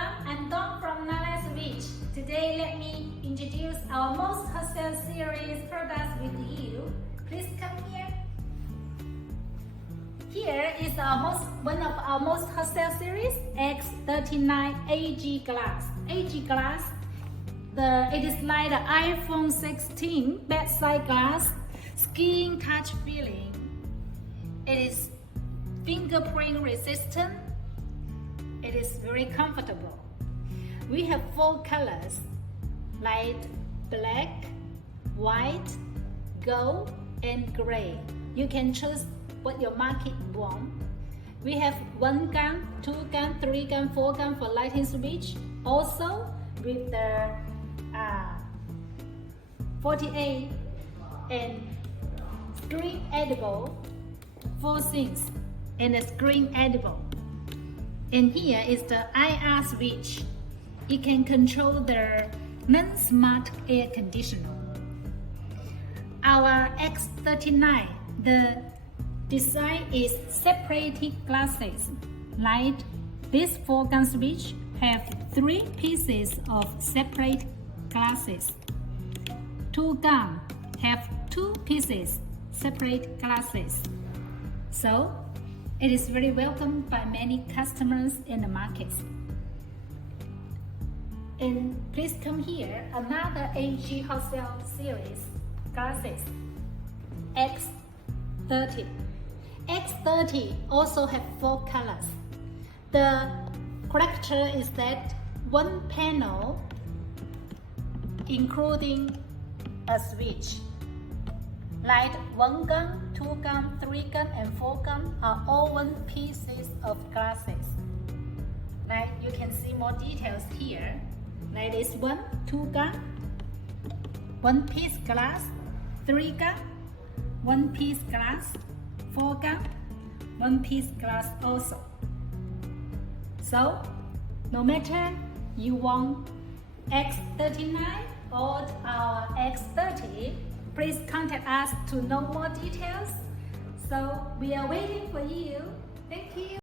everyone, I'm Dawn from Laser Engraving. Today let me introduce our most hot-sale series products with you. Please come here. Here is one of our most hot-sale series, X39UAG glass. AG glass, it is like the iPhone 16 bedside glass, skin touch feeling. It is fingerprint resistant. It is very comfortable. We have 4 colors: light black, white, gold, and gray. You can choose what your market wants. We have 1 gun, 2 gun, 3 gun, 4 gun for lighting switch. Also with the 48 and screen edible 4 things and a screen edible. And here is the IR switch. It can control the non-smart air conditioner. Our X39, the design is separated glasses. Like this 4-gun switch have 3 pieces of separate glasses. 2-gun have 2 pieces separate glasses. So it is very welcomed by many customers in the market. And please come here, another AG wholesale series glasses, X30. X30 also have 4 colors. The character is that 1 panel including a switch. Like 1 gun, 2 gun, 3 gun, and 4 gun are all 1 pieces of glasses. Like you can see more details here. Like this 1, 2 gun, 1 piece glass, 3 gun, 1 piece glass, 4 gun, 1 piece glass also. So no matter you want X39 or our X30, please contact us to know more details. So we are waiting for you. Thank you.